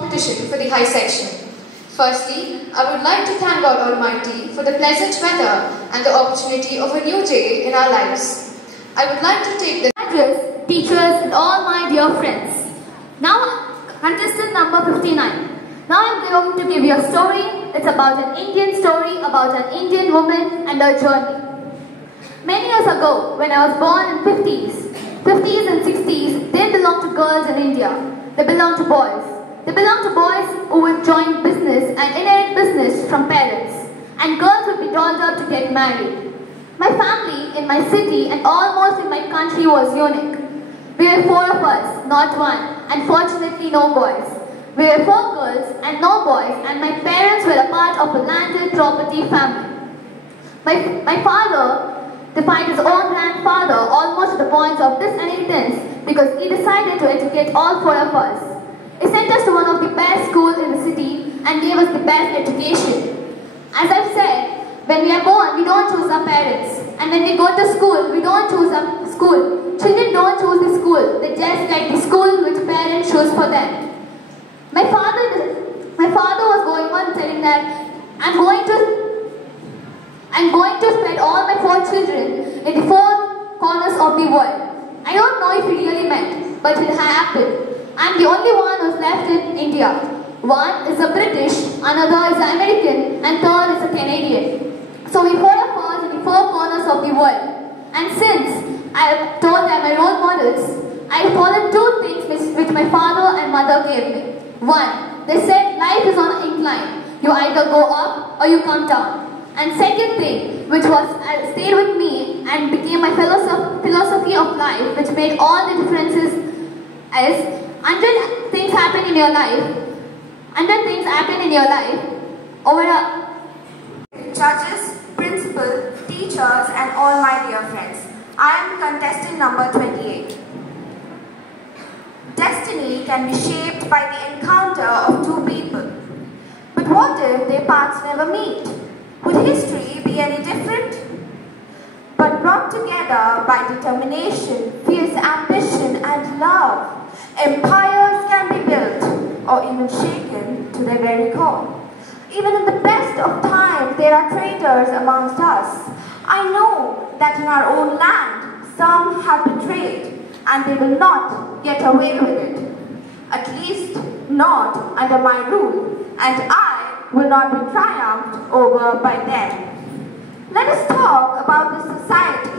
Competition for the high section. Firstly, I would like to thank God Almighty for the pleasant weather and the opportunity of a new day in our lives. I would like to take the address, teachers and all my dear friends. Now, contestant number 59. Now I am going to give you a story. It's about an Indian story about an Indian woman and her journey. Many years ago, when I was born in 50s and 60s didn't belong to girls in India. They belonged to boys. They belonged to boys who would join business and inherit business from parents. And girls would be dolled up to get married. My family in my city and almost in my country was unique. We were 4 of us, not one, and fortunately no boys. We were 4 girls and no boys, and my parents were a part of a landed property family. My father defied his own grandfather almost to the point of disinheritance because he decided to educate all 4 of us. He sent us to one of the best schools in the city and gave us the best education. As I've said, when we are born, we don't choose our parents. And when we go to school, we don't choose our school. Children don't choose the school. They just like the school which parents choose for them. My father was going on telling that I'm going to spread all my 4 children in the 4 corners of the world. I don't know if he really meant, but it happened. I'm the only one who's left in India. One is a British, another is an American, and third is a Canadian. So we 4 of us in the 4 corners of the world. And since I have told them my role models, I followed 2 things which my father and mother gave me. 1, they said life is on an incline. You either go up or you come down. And second thing, which stayed with me and became my philosophy of life, which made all the differences, is 100 things happen in your life. 100 things happen in your life over a judges, principal, teachers, and all my dear friends. I am contestant number 28. Destiny can be shaped by the encounter of 2 people. But what if their paths never meet? Would history be any different? But brought together by determination, fierce ambition, and love, empires can be built or even shaken to their very core. Even in the best of times, there are traitors amongst us. I know that in our own land, some have betrayed, and they will not get away with it. At least not under my rule, and I will not be triumphed over by them. Let us talk about the society.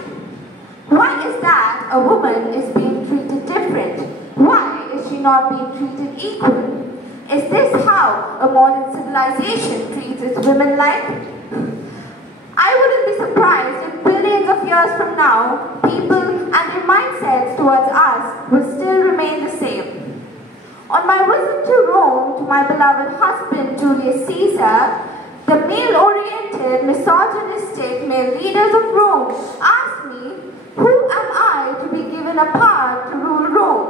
Why is that a woman is being treated different? Why is she not being treated equal? Is this how a modern civilization treats its women like? I wouldn't be surprised if billions of years from now, people and their mindsets towards us will still remain the same. On my visit to Rome to my beloved husband Julius Caesar, the male-oriented, misogynistic male leaders of Rome asked me, who am I to be given a power to rule Rome?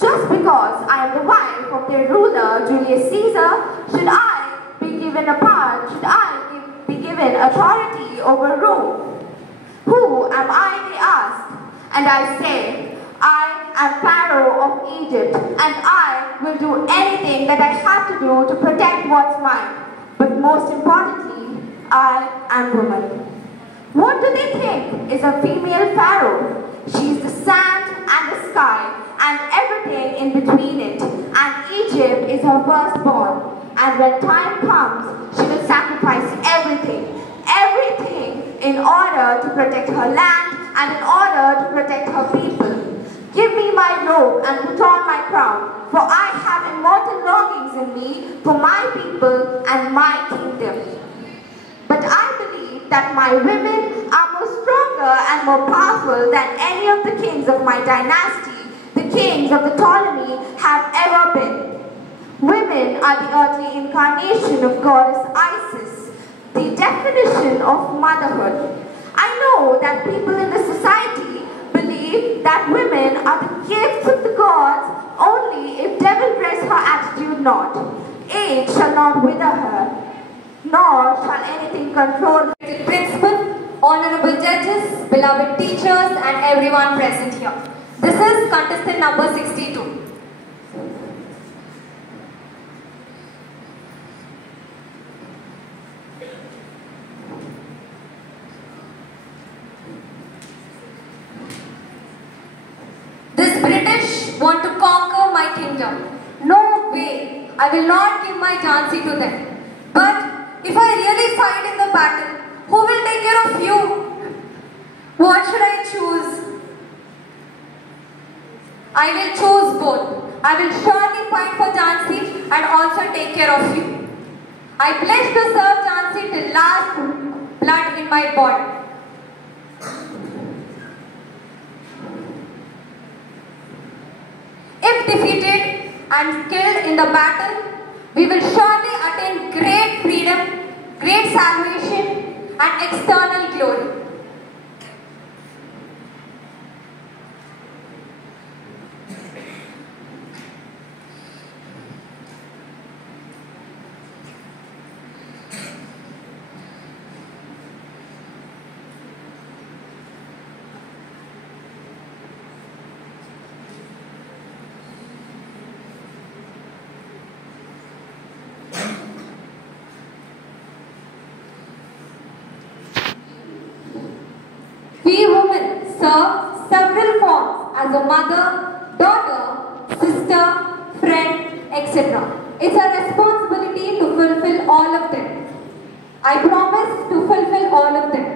Just because I am the wife of their ruler, Julius Caesar, should I be given a power? Should I be given authority over Rome? Who am I, they asked. And I say, I am Pharaoh of Egypt, and I will do anything that I have to do to protect what's mine. But most importantly, I am woman. What do they think is a female Pharaoh? She is the sand and the sky and everything in between it. And Egypt is her firstborn. And when time comes, she will sacrifice everything in order to protect her land and in order to protect her people. Give me my robe and put on my crown, for I have immortal longings in me for my people and my kingdom. But I believe that my women are more stronger and more powerful than any of the kings of my dynasty, the kings of the Ptolemy, have ever been. Women are the earthly incarnation of goddess Isis, the definition of motherhood. I know that people in the society believe that women are the gifts of the gods only if devil dress her attitude not. Age shall not wither her, nor shall anything control her. Principal, honorable judges, beloved teachers, and everyone present here. This is contestant number 62. want to conquer my kingdom. No way, I will not give my Jhansi to them. But if I really fight in the battle, who will take care of you? What should I choose? I will choose both. I will surely fight for Jhansi and also take care of you. I pledge to serve Jhansi till last blood in my body. If defeated and killed in the battle, we will surely attain great freedom, great salvation and external glory. We women serve several forms as a mother, daughter, sister, friend, etc. It's a responsibility to fulfill all of them. I promise to fulfill all of them.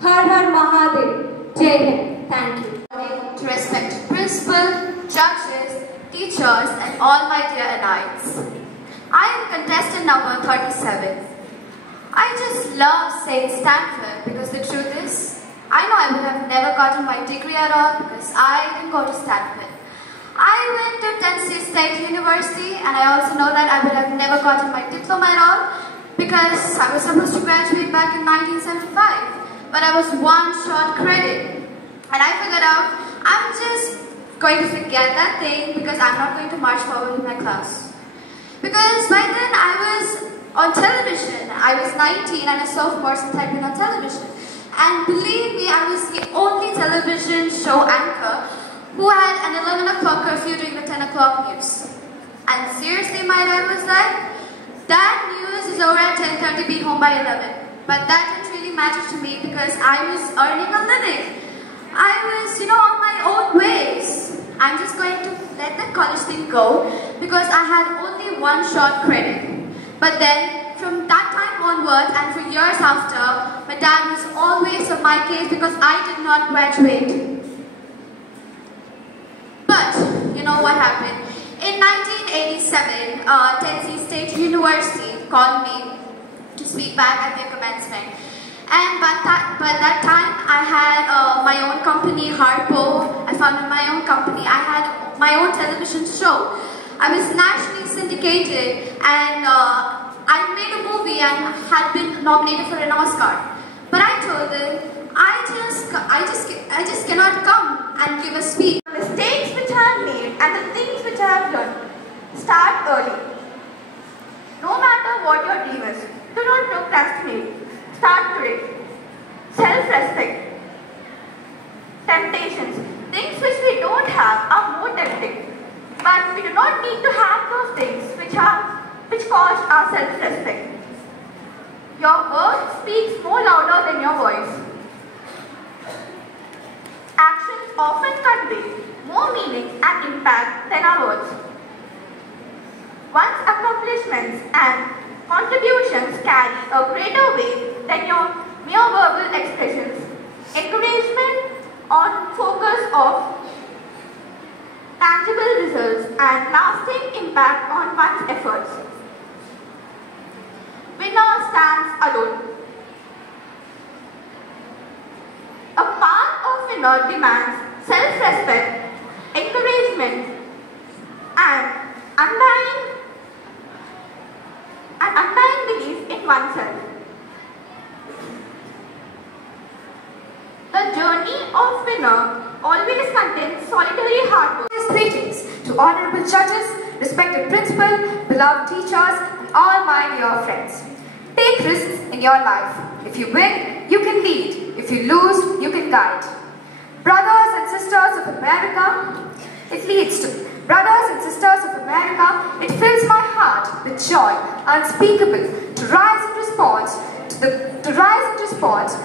Har Har Mahadev. Jai Hind. Thank you. To respect principal, judges, teachers and all my dear allies. I am contestant number 37. I just love saying Stanford because the truth is, I know I would have never gotten my degree at all because I didn't go to Stanford. I went to Tennessee State University and I also know that I would have never gotten my diploma at all because I was supposed to graduate back in 1975. But I was one short credit. And I figured out, I'm just going to forget that thing because I'm not going to march forward with my class. Because by then I was on television. I was 19 and a sophomore since I'd been on television. And believe me, I was the only television show anchor who had an 11 o'clock curfew during the 10 o'clock news. And seriously, my dad was like, that news is over at 10:30, be home by 11. But that didn't really matter to me because I was earning a living. I was, on my own ways. I'm just going to let that college thing go because I had only one short credit. But then, from that time onward and for years after, my dad was always on my case because I did not graduate. But, you know what happened? In 1987, Tennessee State University called me to speak back at their commencement. And by that time, I had my own company, Harpo. I founded my own company. I had my own television show. I was nationally syndicated and I made a movie and had been nominated for an Oscar. But I told them, I just cannot come and give a speech. The mistakes which I have made and the things which I have learned, start early. No matter what your dream is, do not procrastinate. Start today. Self-respect. Temptations. Things which we don't have are more tempting. But we do not need to have those things which cause our self-respect. Your word speaks more louder than your voice. Actions often convey more meaning and impact than our words. One's accomplishments and contributions carry a greater weight than your mere verbal expressions. Encouragement on focus of tangible results and lasting impact on one's efforts. Winner stands alone. A path of winner demands self-respect, encouragement, and undying belief in oneself. The journey of winner always contains solitary hard work. Greetings to honorable judges, respected principal, beloved teachers, and all my dear friends. Take risks in your life. If you win, you can lead. If you lose, you can guide. Brothers and sisters of America, it leads to. Brothers and sisters of America, it fills my heart with joy unspeakable to rise in response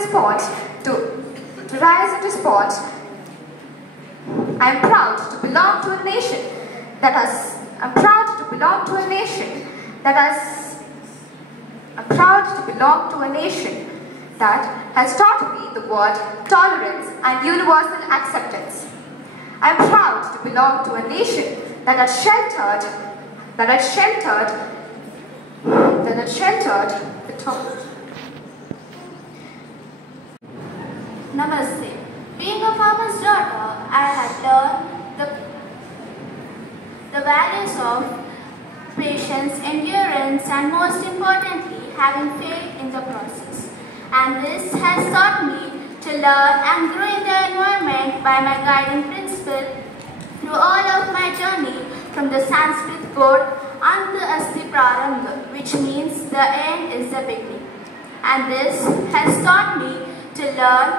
sport, to rise into sport. I am proud to belong to a nation that has. I'm proud to belong to a nation that has. I'm proud to belong to a nation that has taught me the word tolerance and universal acceptance. I am proud to belong to a nation that has sheltered the tongue. Namaste. Being a farmer's daughter, I had learned the values of patience, endurance, and most importantly, having faith in the process. And this has taught me to learn and grow in the environment by my guiding principle through all of my journey from the Sanskrit word Anta Asti Prarambha, which means the end is the beginning. And this has taught me to learn,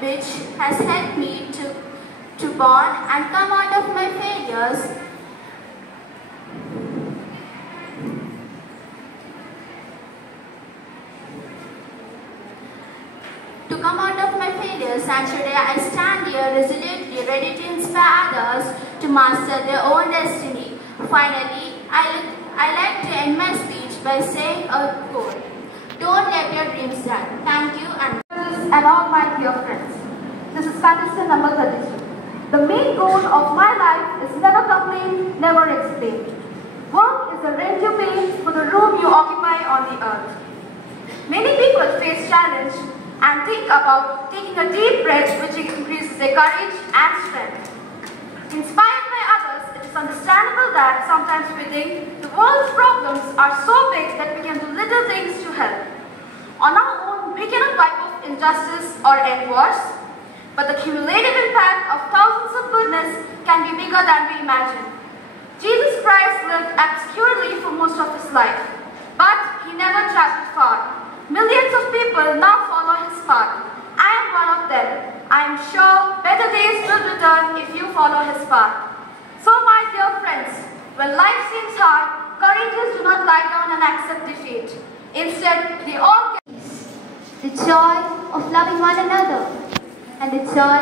which has helped me to bond and come out of my failures and today I stand here resolutely ready to inspire others to master their own destiny. Finally, I like to end my speech by saying a quote. Don't let your dreams die. Thank you And all my dear friends. This is contestant number 32. The main goal of my life is never complain, never explain. Work is the rent you pay for the room you occupy on the earth. Many people face challenge and think about taking a deep breath, which increases their courage and strength. Inspired by others, it is understandable that sometimes we think the world's problems are so big that we can do little things to help. On our own, we cannot wipe off injustice or end wars, but the cumulative impact of thousands of goodness can be bigger than we imagine. Jesus Christ lived obscurely for most of his life, but he never traveled far. Millions of people now follow his path. I am one of them. I am sure better days will return if you follow his path. So my dear friends, when life seems hard, courageous do not lie down and accept defeat. Instead, they all get the joy of loving one another, and the joy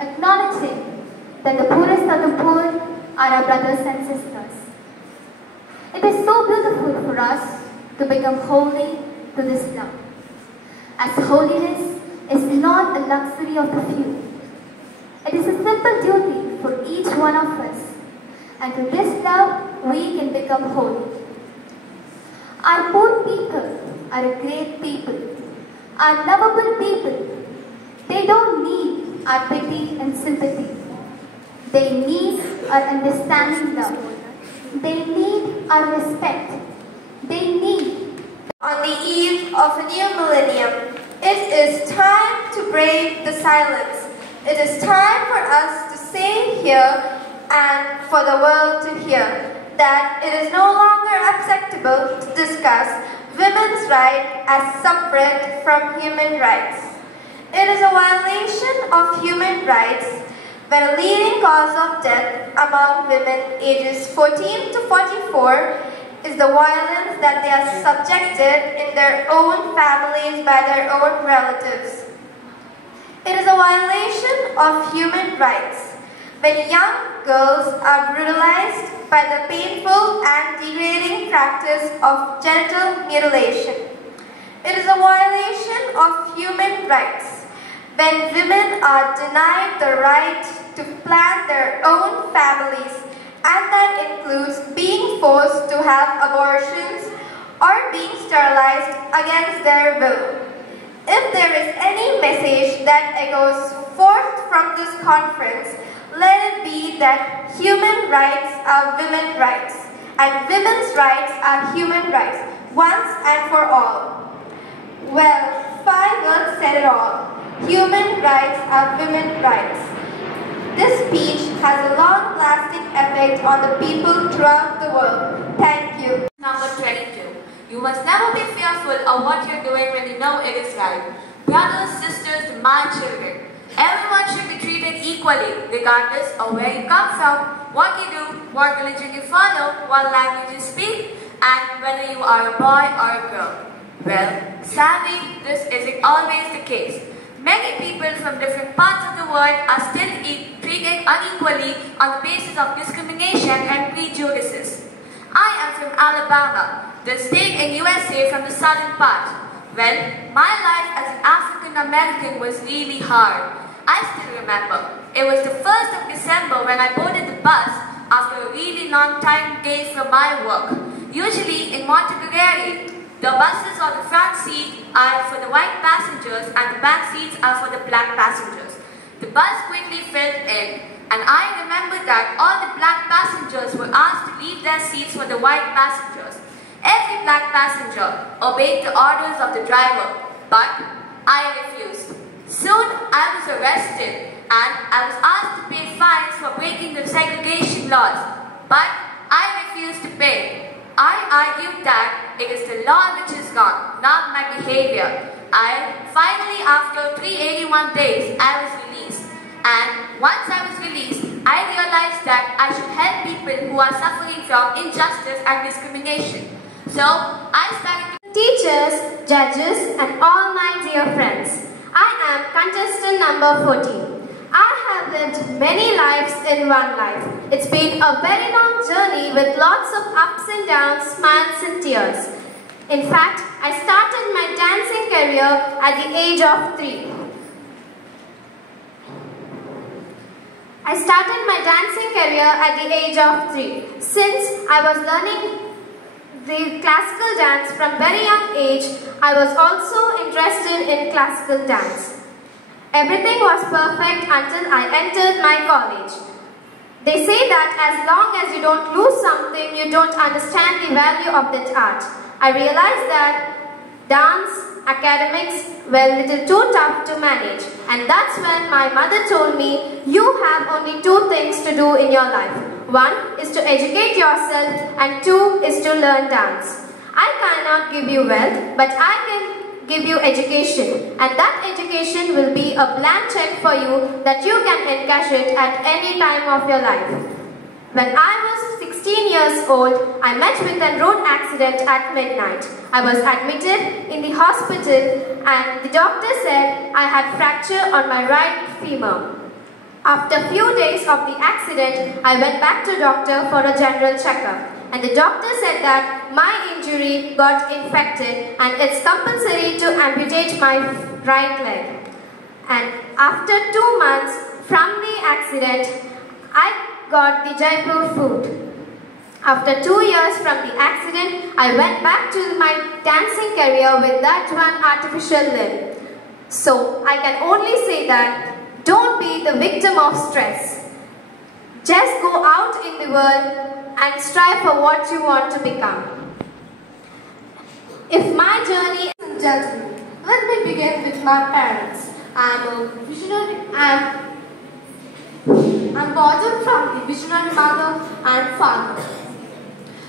acknowledging that the poorest of the poor are our brothers and sisters. It is so beautiful for us to become holy to this love, as holiness is not a luxury of the few. It is a simple duty for each one of us, and through this love we can become holy. Our poor people are a great people, are lovable people. They don't need our pity and sympathy. They need our understanding love. They need our respect. They need. On the eve of a new millennium, it is time to break the silence. It is time for us to say here and for the world to hear that it is no longer acceptable to discuss women's rights as separate from human rights. It is a violation of human rights when a leading cause of death among women ages 14 to 44 is the violence that they are subjected in their own families by their own relatives. It is a violation of human rights when young girls are brutalized by the painful and degrading practice of genital mutilation. It is a violation of human rights when women are denied the right to plan their own families, and that includes being forced to have abortions or being sterilized against their will. If there is any message that echoes forth from this conference, let it be that human rights are women's rights, and women's rights are human rights, once and for all. Well, 5 words said it all. Human rights are women's rights. This speech has a long-lasting effect on the people throughout the world. Thank you. Number 22. You must never be fearful of what you're doing when you know it is right. Brothers, sisters, my children, everyone should be treated equally, regardless of where you come from, what you do, what religion you follow, what language you speak, and whether you are a boy or a girl. Well, sadly, this isn't always the case. Many people from different parts of the world are still treated unequally on the basis of discrimination and prejudices. I am from Alabama, the state in USA from the southern part. Well, my life as an African American was really hard. I still remember. It was the 1st of December when I boarded the bus after a really long time day from my work. Usually in Montgomery, the buses on the front seat are for the white passengers and the back seats are for the black passengers. The bus quickly filled in, and I remember that all the black passengers were asked to leave their seats for the white passengers. Every black passenger obeyed the orders of the driver, but I refused. Soon I was arrested and I was asked to pay fines for breaking the segregation laws, but I refused to pay. I argued that it is the law which is wrong, not my behavior. Finally, after 381 days, I was released. And once I was released, I realized that I should help people who are suffering from injustice and discrimination. So, I started to... Teachers, judges, and all my dear friends, I am contestant number 14. I have lived many lives in one life. It's been a very long journey with lots of ups and downs, smiles and tears. In fact, I started my dancing career at the age of 3. Since I was learning the classical dance from very young age, I was also interested in classical dance. Everything was perfect until I entered my college. They say that as long as you don't lose something, you don't understand the value of that art. I realized that dance, academics were a little too tough to manage. And that's when my mother told me, you have only 2 things to do in your life. 1 is to educate yourself and 2 is to learn dance. I cannot give you wealth, but I can give you education, and that education will be a blank check for you that you can encash it at any time of your life. When I was 16 years old, I met with a road accident at midnight. I was admitted in the hospital and the doctor said I had fracture on my right femur. After a few days of the accident, I went back to doctor for a general checkup. And the doctor said that my injury got infected and it's compulsory to amputate my right leg. And after 2 months from the accident, I got the Jaipur food. After 2 years from the accident, I went back to my dancing career with that one artificial limb. So I can only say that don't be the victim of stress. Just go out in the world and strive for what you want to become. If my journey... Ladies and gentlemen, let me begin with my parents. I'm born from the visionary mother and father.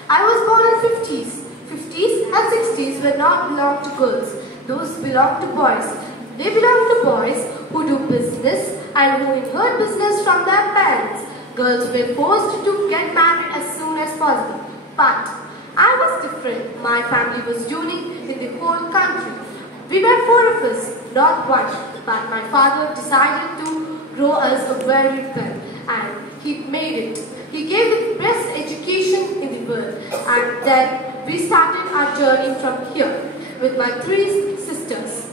I was born in 50s. 50s and 60s were not belong to girls. Those belong to boys. They belong to boys who do business and who inherit business from their parents. Girls were forced to get married as soon as possible. But I was different. My family was unique in the whole country. We were 4 of us, not 1. But my father decided to grow us very well. And he made it. He gave the best education in the world. And then we started our journey from here with my 3 sisters.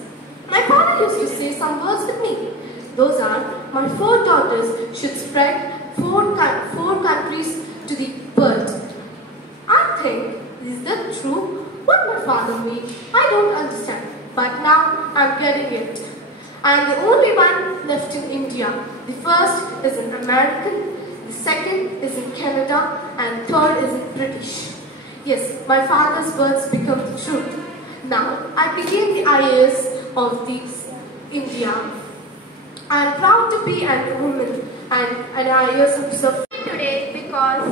My father used to say some words to me. Those are, my 4 daughters should spread 4 countries to the world. I think, is that true? What my father means, I don't understand. But now I'm getting it. I am the only one left in India. The first is an American, the second is in Canada, and third is in British. Yes, my father's words become the truth. Now, I became the IAS of India. I am proud to be a woman and an IAS officer Today because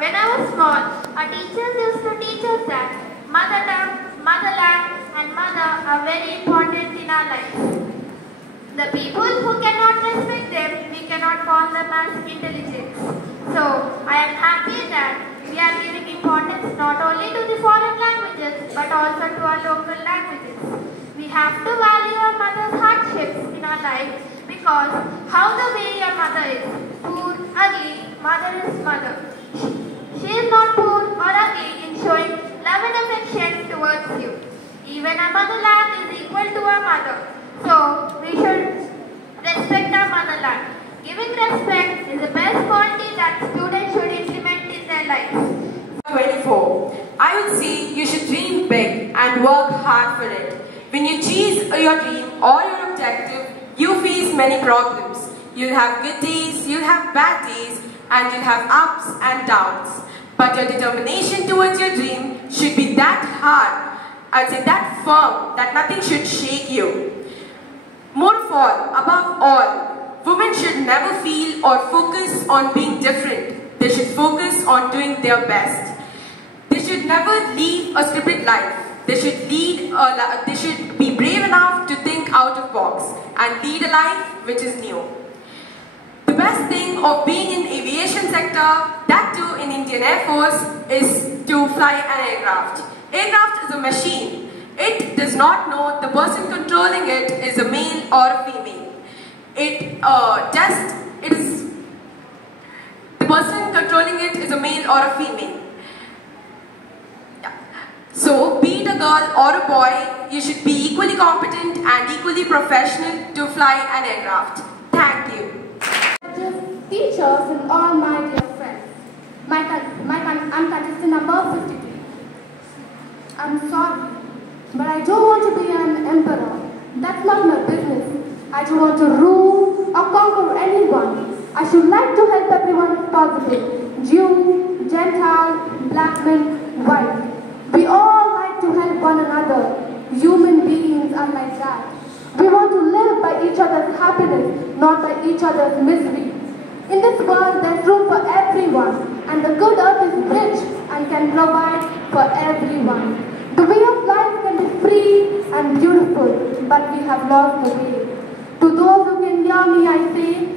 when I was small, our teachers used to teach us that mother tongue, motherland and mother are very important in our lives. The people who cannot respect them, we cannot call them as intelligent. So, I am happy that we are giving importance not only to the foreign languages but also to because how the way your mother is. Poor, ugly, mother is mother. She is not poor or ugly in showing love and affection towards you. Even our motherland is equal to our mother. So, we should respect our motherland. Giving respect is the best quality that students should implement in their lives. 24. I would say you should dream big and work hard for it. When you chase your dream or your objective, you face many problems. You'll have good days, you'll have bad days, and you'll have ups and downs. But your determination towards your dream should be that hard, I'd say that firm, that nothing should shake you. More of all, above all, women should never feel or focus on being different. They should focus on doing their best. They should never live a scripted life. They should be brave enough to think out of box and lead a life which is new. The best thing of being in aviation sector, that too in Indian Air Force, is to fly an aircraft. Aircraft is a machine. It does not know the person controlling it is a male or a female. The person controlling it is a male or a female. So, be it a girl or a boy, you should be equally competent and equally professional to fly an aircraft. Thank you. Teachers and all my dear friends. I'm contestant number 53. I'm sorry, but I don't want to be an emperor. That's not my business. I don't want to rule or conquer anyone. I should like to help everyone if possible. Jew, Gentile, black man, white. We all like to help one another. Human beings are like that. We want to live by each other's happiness, not by each other's misery. In this world, there's room for everyone, and the good earth is rich and can provide for everyone. The way of life can be free and beautiful, but we have lost the way. To those who can hear me, I say,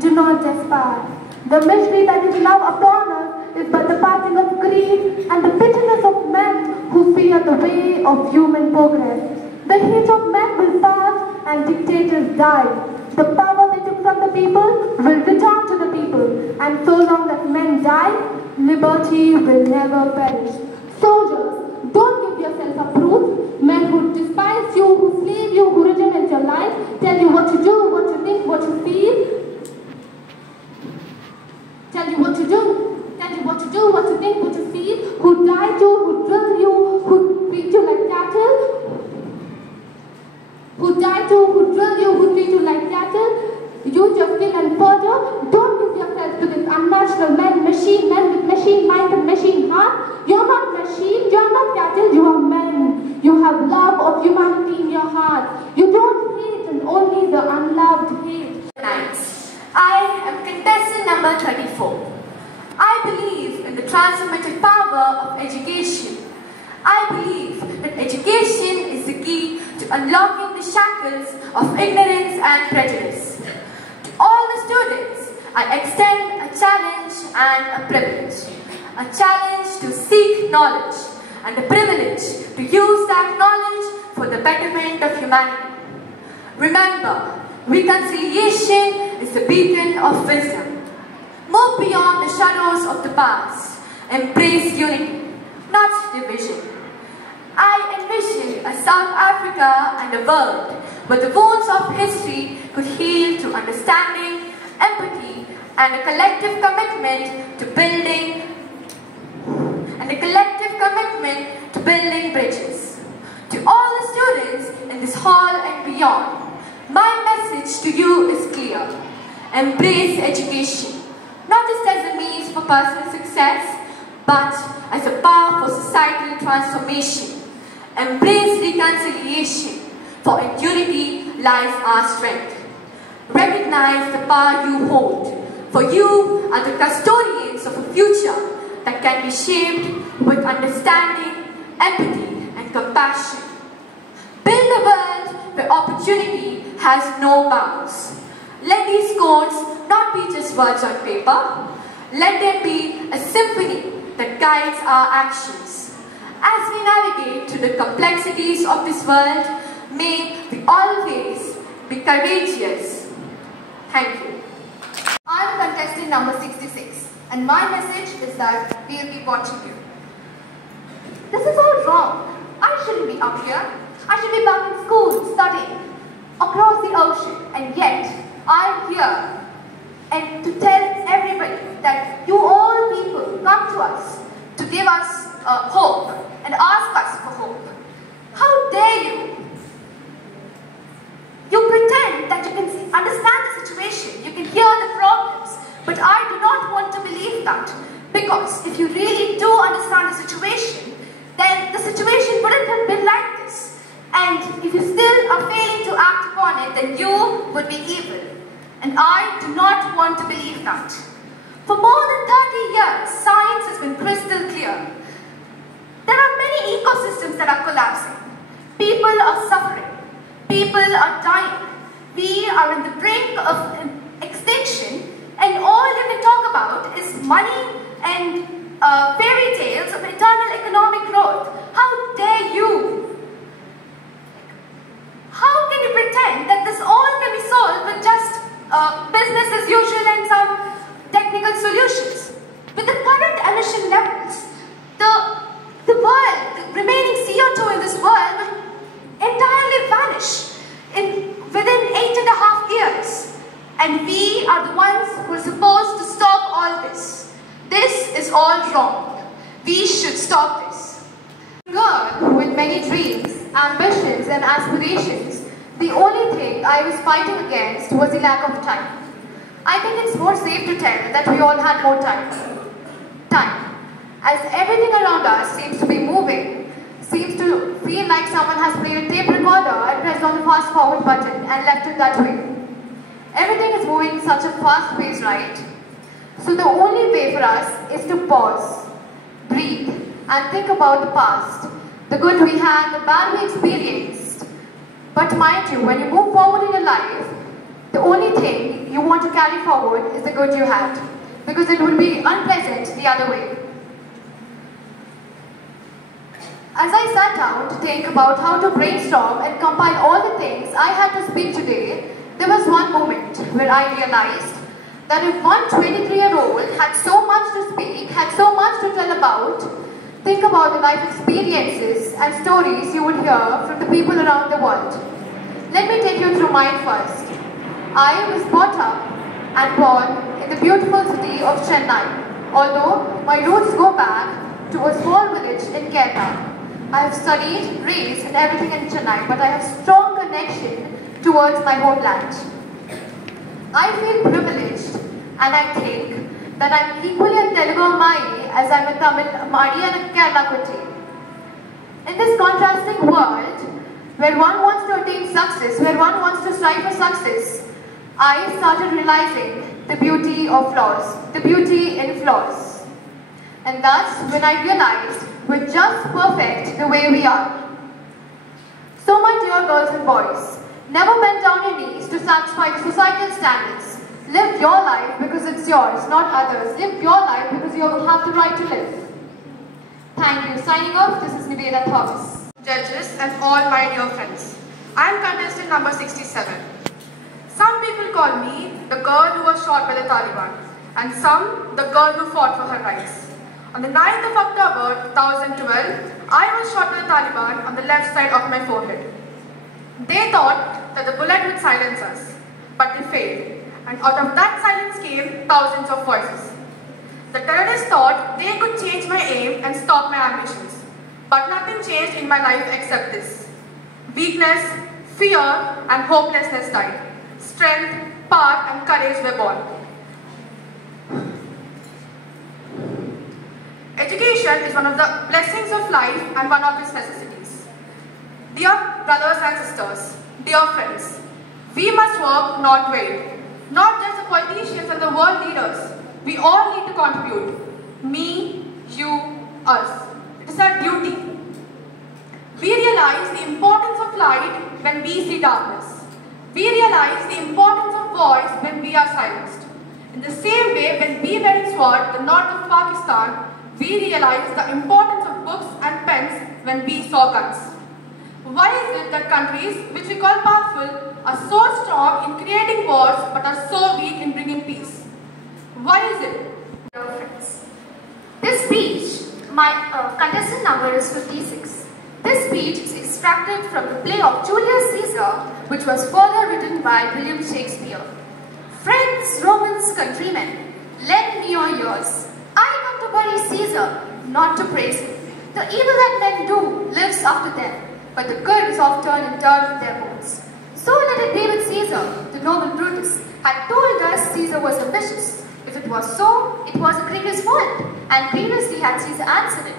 do not despair. The misery that is now upon us is but the passing of greed and the bitterness of men who fear the way of human progress. The hate of men will pass and dictators die. The power they took from the people will return to the people, and so long as men die, liberty will never perish. Soldiers, don't give yourself a proof. Men who despise you, who slave you, who regiment your life, tell you what to do, what you think, what you feel. Tell you what to do, what to think, what to feel. Who died you, who drilled you, who treat you like cattle. Who died you, who drilled you, who treat you like cattle. Use your skill and further. Don't give yourself to this unnatural men with machine mind and machine heart. You're not machine, you're not cattle, you are men. You have love of humanity in your heart. You don't hate, and only the unloved hate. I am contestant number 34. I believe in the transformative power of education. I believe that education is the key to unlocking the shackles of ignorance and prejudice. To all the students, I extend a challenge and a privilege. A challenge to seek knowledge and a privilege to use that knowledge for the betterment of humanity. Remember, reconciliation is the beacon of wisdom. Move beyond the shadows of the past. Embrace unity, not division. I envision a South Africa and a world where the wounds of history could heal through understanding, empathy, and a collective commitment to building bridges. To all the students in this hall and beyond, my message to you is clear. Embrace education, not just as a means for personal success, but as a power for societal transformation. Embrace reconciliation, for in unity lies our strength. Recognize the power you hold, for you are the custodians of a future that can be shaped with understanding, empathy, and compassion. Build a world where opportunity has no bounds. Let these codes not be just words on paper. Let them be a symphony that guides our actions. As we navigate through the complexities of this world, may we always be courageous, Thank you. I'm contestant number 66, and my message is that we'll be watching you. This is all wrong. I shouldn't be up here. I should be back in school studying across the ocean, and yet I'm here and to tell everybody that you all people come to us to give us hope and ask us for hope. How dare you? You pretend that you can understand the situation, you can hear the problems, but I do not want to believe that, because if you really do understand the situation, then the situation wouldn't have been like this. And if you still are failing to act upon it, then you would be evil. And I do not want to believe that. For more than 30 years, science has been crystal clear. There are many ecosystems that are collapsing. People are suffering. People are dying. We are on the brink of extinction, and all you can talk about is money and fairy tales of eternal economic growth. How dare you? How can you pretend that this all can be solved with just business as usual and some technical solutions? With the current emission levels, the world, the remaining CO2 in this world will entirely vanish within 8.5 years. And we are the ones who are supposed to stop all this. This is all wrong. We should stop this. Girl with many dreams, ambitions and aspirations, the only thing I was fighting against was the lack of time. I think it's more safe to tell that we all had more time. As everything around us seems to be moving, seems to feel like someone has played a tape recorder and pressed on the fast forward button and left it that way. Everything is moving such a fast pace, right? So the only way for us is to pause, breathe, and think about the past, the good we had, the bad we experienced. But mind you, when you move forward in your life, the only thing you want to carry forward is the good you had, because it would be unpleasant the other way. As I sat down to think about how to brainstorm and compile all the things I had to speak today, there was one moment where I realized that if one 23-year-old had so much to speak, had so much to tell about, think about the life experiences and stories you would hear from the people around the world. Let me take you through mine first. I was brought up and born in the beautiful city of Chennai, although my roots go back to a small village in Kerala. I have studied, raised and everything in Chennai, but I have strong connection towards my homeland. I feel privileged, and I think that I'm equally a Telugu Amai as I'm a Tamil Madi and a Kerala Kuti. In this contrasting world, where one wants to attain success, where one wants to strive for success, I started realizing the beauty of flaws, the beauty in flaws. And that's when I realized we're just perfect the way we are. So my dear girls and boys, never bend down your knees to satisfy the societal standards. Live your life because it's yours, not others. Live your life because you have the right to live. Thank you. Signing off, this is Niveda Thomas. Judges and all my dear friends, I am contestant number 67. Some people call me the girl who was shot by the Taliban, and some the girl who fought for her rights. On the 9th of October 2012, I was shot by the Taliban on the left side of my forehead. They thought that the bullet would silence us, but they failed, and out of that silence came thousands of voices. The terrorists thought they could change my aim and stop my ambitions, but nothing changed in my life except this. Weakness, fear, and hopelessness died. Strength, power, and courage were born. Education is one of the blessings of life and one of its necessities. Dear brothers and sisters, dear friends, we must work, not wait. Not just the politicians and the world leaders. We all need to contribute. Me, you, us. It is our duty. We realize the importance of light when we see darkness. We realize the importance of voice when we are silenced. In the same way, when we were in Swat, the north of Pakistan, we realized the importance of books and pens when we saw guns. Why is it that countries which we call powerful are so strong in creating wars but are so weak in bringing peace? Why is it? Dear friends, this speech, my contestant number is 56. This speech is extracted from the play of Julius Caesar, which was further written by William Shakespeare. Friends, Romans, countrymen, lend me your ears. I come to praise Caesar, not to praise him. The evil that men do lives after them, but the good is often interred in their bones. So let it be with Caesar. The noble Brutus had told us Caesar was ambitious. If it was so, it was a grievous fault, and grievously had Caesar answered it.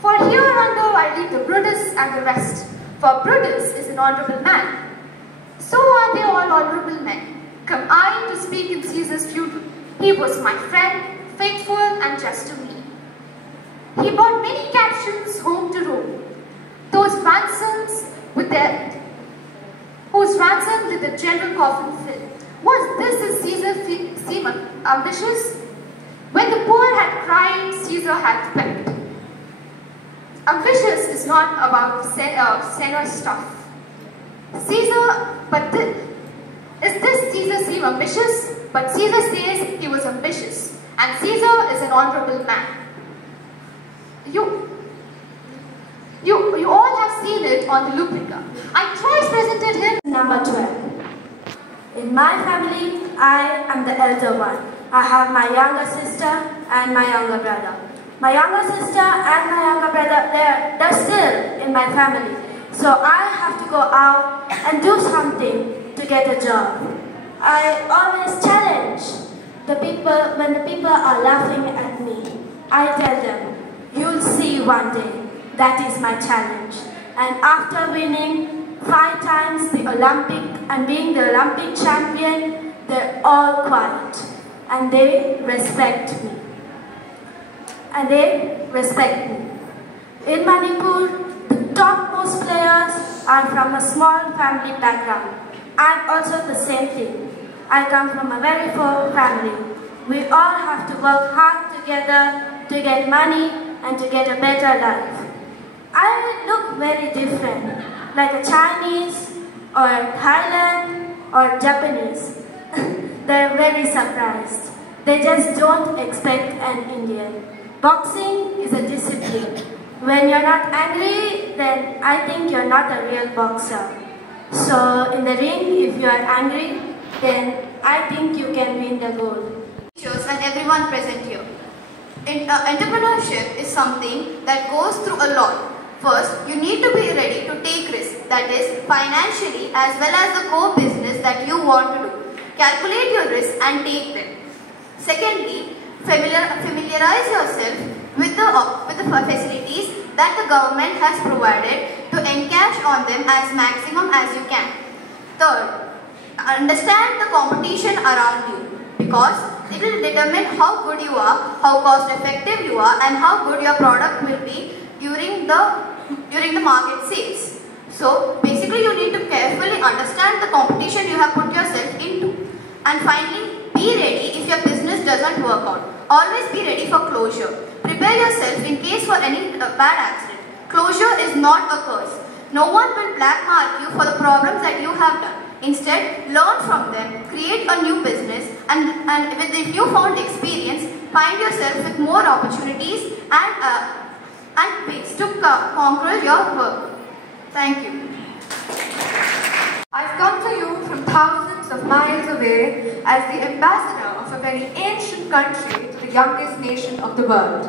For hereunder I leave the Brutus and the rest, for Brutus is an honourable man. So are they all honourable men. Come I to speak in Caesar's funeral. He was my friend, faithful and just to me. He brought many captions home to Rome, whose ransoms did the general coffin fill. Was this as Caesar seem ambitious? When the poor had cried, Caesar had wept. Ambitious is not about senor stuff. Is this Caesar seem ambitious? But Caesar says he was ambitious, and Caesar is an honourable man. You all have seen it on the Lubrica. I twice presented him. Number 12. In my family, I am the elder one. I have my younger sister and my younger brother. My younger sister and my younger brother, they're still in my family. So I have to go out and do something to get a job. I always challenge the people when the people are laughing at me. I tell them, you'll see one day. That is my challenge. And after winning 5 times the Olympic and being the Olympic champion, they're all quiet. And they respect me. In Manipur, the topmost players are from a small family background. I'm also the same thing. I come from a very poor family. We all have to work hard together to get money and to get a better life. I look very different, like a Chinese or Thailand or Japanese. They're very surprised. They just don't expect an Indian. Boxing is a discipline. When you're not angry, then I think you're not a real boxer. So in the ring, if you are angry, then I think you can win the gold. Teachers and everyone present here. Entrepreneurship is something that goes through a lot. First, you need to be ready to take risks, that is, financially as well as the core business that you want to do. Calculate your risks and take them. Secondly, familiarize yourself with the facilities that the government has provided to encash on them as maximum as you can. Third, understand the competition around you, because it will determine how good you are, how cost effective you are, and how good your product will be during the market sales. So basically you need to carefully understand the competition you have put yourself into. And finally, be ready if your business doesn't work out. Always be ready for closure. Prepare yourself in case for any bad accident. Closure is not a curse. No one will black mark you for the problems that you have done. Instead, learn from them, create a new business, and with the newfound experience, find yourself with more opportunities and ways to conquer your work. Thank you. I've come to you from thousands of miles away as the ambassador of a very ancient country to the youngest nation of the world.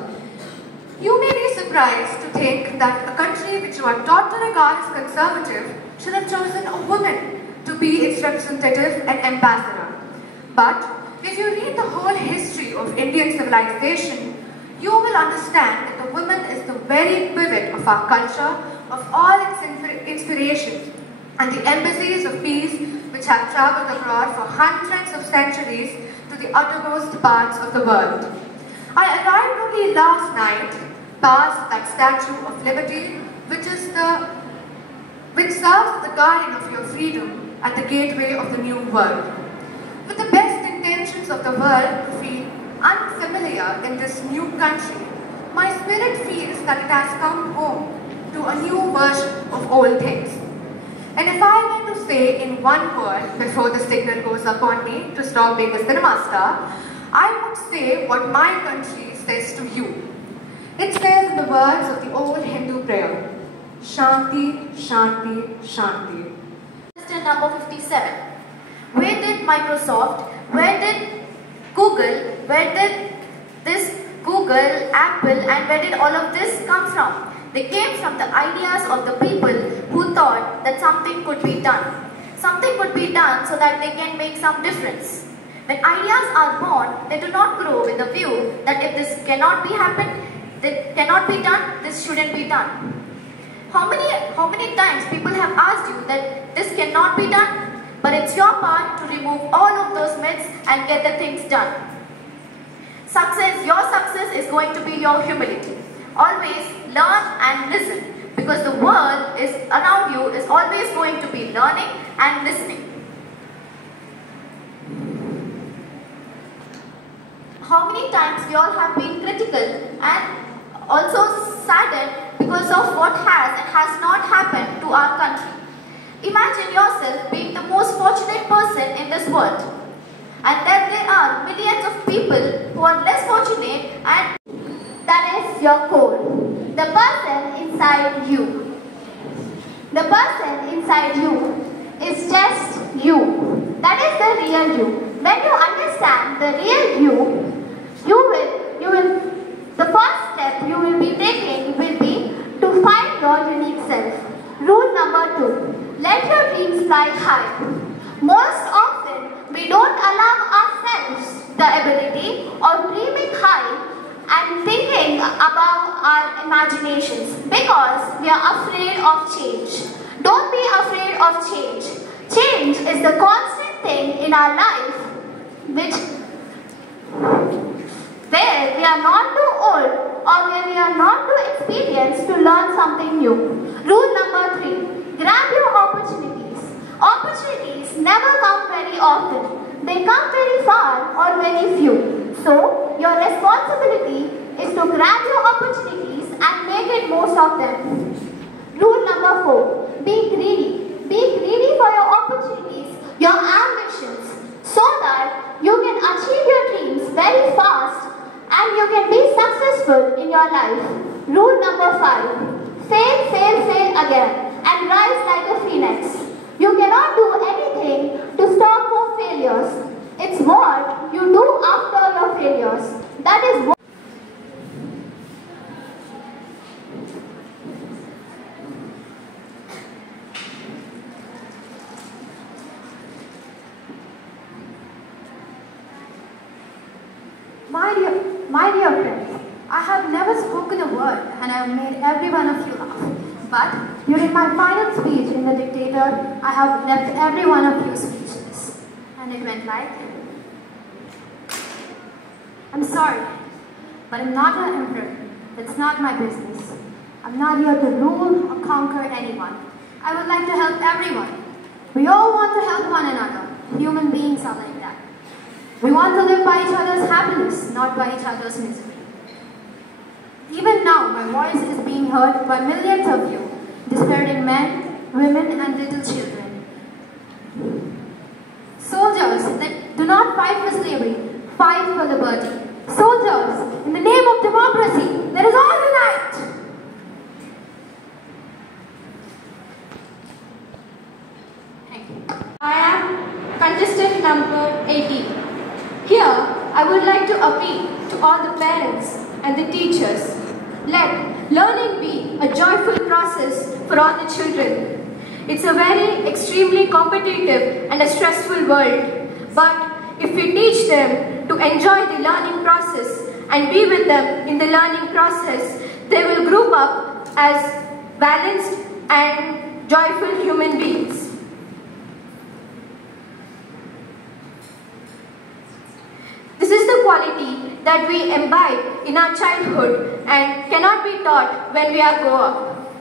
You may be surprised to think that a country which you are taught to regard as conservative should have chosen a woman to be its representative and ambassador. But if you read the whole history of Indian civilization, you will understand that the woman is the very pivot of our culture, of all its inspirations, and the embassies of peace which have travelled abroad for hundreds of centuries to the uttermost parts of the world. I arrived only last night past that Statue of Liberty, which serves the guardian of your freedom at the gateway of the new world. With the best intentions of the world to feel unfamiliar in this new country, my spirit feels that it has come home to a new version of old things. And if I were to say in one word before the signal goes up on me to stop being a cinema star, I would say what my country says to you. It says in the words of the old Hindu prayer, Shanti, Shanti, Shanti. Question number 57. Where did Microsoft, where did Google, where did this Google, Apple, and where did all of this come from? They came from the ideas of the people who thought that something could be done. Something could be done so that they can make some difference. When ideas are born, they do not grow with the view that if this cannot be happened, that cannot be done, this shouldn't be done. How many times people have asked you that this cannot be done, but it's your part to remove all of those myths and get the things done. Your success is going to be your humility. Always learn and listen, because the world is around you is always going to be learning and listening. How many times we all have been critical and also saddened because of what has and has not happened to our country. Imagine yourself being the most fortunate person in this world, and then there are millions of people who are less fortunate, and that is your core. The person inside you. The person inside you is just you. That is the real you. When you understand the real you, the first step you will be taking will be to find your unique self. Rule number 2. Let your dreams fly high. Most often, we don't allow ourselves the ability of dreaming high and thinking about our imaginations because we are afraid of change. Don't be afraid of change. Change is the constant thing in our life where we are not too old or where we are not too experienced to learn something new. Rule number 3. Grab your opportunities. Opportunities never come very often. They come very far or very few. So, your responsibility is to grab your opportunities and make it most of them. Rule number 4. Be greedy. Be greedy for your opportunities, your ambitions, so that you can achieve your dreams very fast and you can be successful in your life. Rule number 5. Fail, fail, fail again and rise like a phoenix. You cannot do anything to stop your failures. It's what you do after your failures. That is what My dear friends, I have never spoken a word and I have made every one of you laugh. But during my final speech in The Dictator, I have left every one of you speechless. And it went like, I'm sorry, but I'm not an emperor. That's not my business. I'm not here to rule or conquer anyone. I would like to help everyone. We all want to help one another. Human beings are like that. We want to live by each other's happiness, not by each other's misery. Even now, my voice is being heard by millions of you, despairing men, women, and little children. Soldiers that do not fight for slavery, fight for liberty. Soldiers, in the name of democracy, let us all unite! Thank you. I am contestant number 18. Here, I would like to appeal to all the parents and the teachers. Let learning be a joyful process for all the children. It's a very extremely competitive and a stressful world. But if we teach them to enjoy the learning process and be with them in the learning process, they will grow up as balanced and joyful human beings. This is the quality that we imbibe in our childhood and cannot be taught when we are grow up.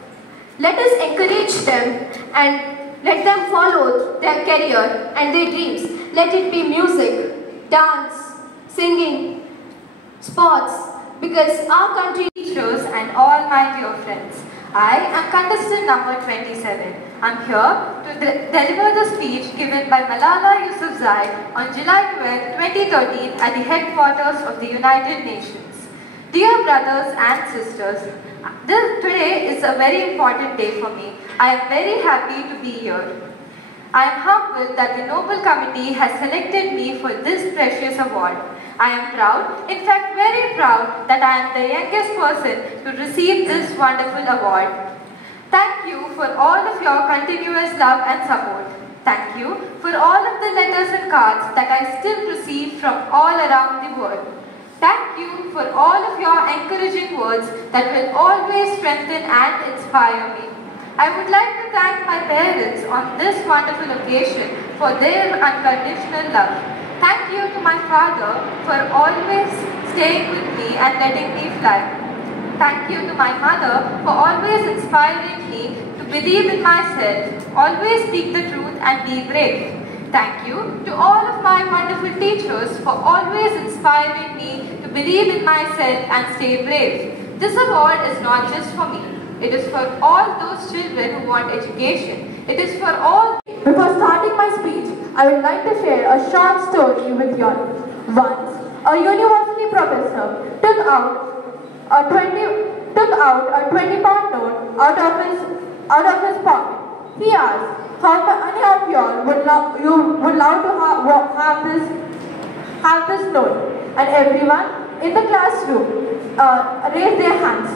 Let us encourage them and let them follow their career and their dreams. Let it be music, dance, singing, sports, because our country... Teachers and all my dear friends, I am contestant number 27. I'm here to deliver the speech given by Malala Yousafzai on July 12, 2013 at the headquarters of the United Nations. Dear brothers and sisters, today is a very important day for me. I am very happy to be here. I am humbled that the Nobel Committee has selected me for this precious award. I am proud, in fact very proud, that I am the youngest person to receive this wonderful award. Thank you for all of your continuous love and support. Thank you for all of the letters and cards that I still receive from all around the world. Thank you for all of your encouraging words that will always strengthen and inspire me. I would like to thank my parents on this wonderful occasion for their unconditional love. Thank you to my father for always staying with me and letting me fly. Thank you to my mother for always inspiring me to believe in myself, always speak the truth and be brave. Thank you to all of my wonderful teachers for always inspiring me to believe in myself and stay brave. This award is not just for me. It is for all those children who want education. It is for all. Before starting my speech, I would like to share a short story with you all. Once, a university professor took out a 20-pound note out of his pocket. He asked, "How many of you all would love to have this note?" And everyone in the classroom raised their hands.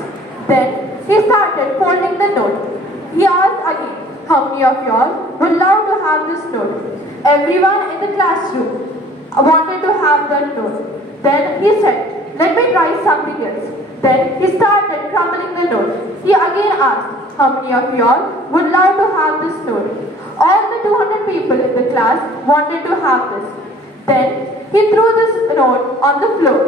Then he started folding the note. He asked again, "How many of you all would love to have this note?" Everyone in the classroom wanted to have that note. Then he said, "Let me try something else." Then he started crumbling the note. He again asked, "How many of you all would love to have this note?" All the 200 people in the class wanted to have this. Then he threw this note on the floor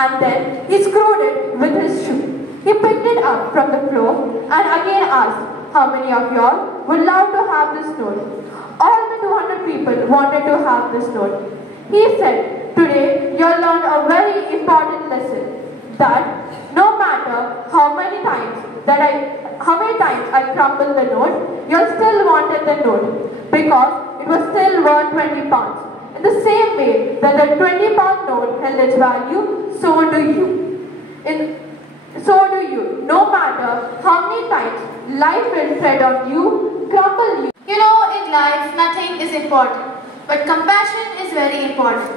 and then he screwed it with his shoe. He picked it up from the floor and again asked, "How many of you all would love to have this note?" All the 200 people wanted to have this note. He said, "Today you all learned a very important lesson, that no matter how many times I crumbled the note, you all still wanted the note because it was still worth 20 pounds. In the same way that the 20-pound note held its value, so do you. No matter how many times life will tread on you, crumble you." You know, in life, nothing is important, but compassion is very important.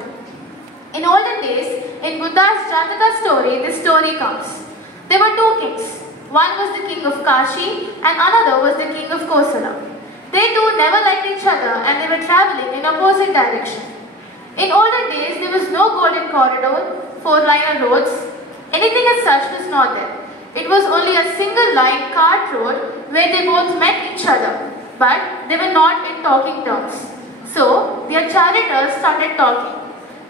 In olden days, in Buddha's Jataka story, this story comes. There were two kings. One was the king of Kashi and another was the king of Kosala. They two never liked each other and they were traveling in opposite directions. In olden days, there was no golden corridor, four-liner roads. Anything as such was not there. It was only a single-line cart road where they both met each other, but they were not in talking terms. So, their charioteers started talking.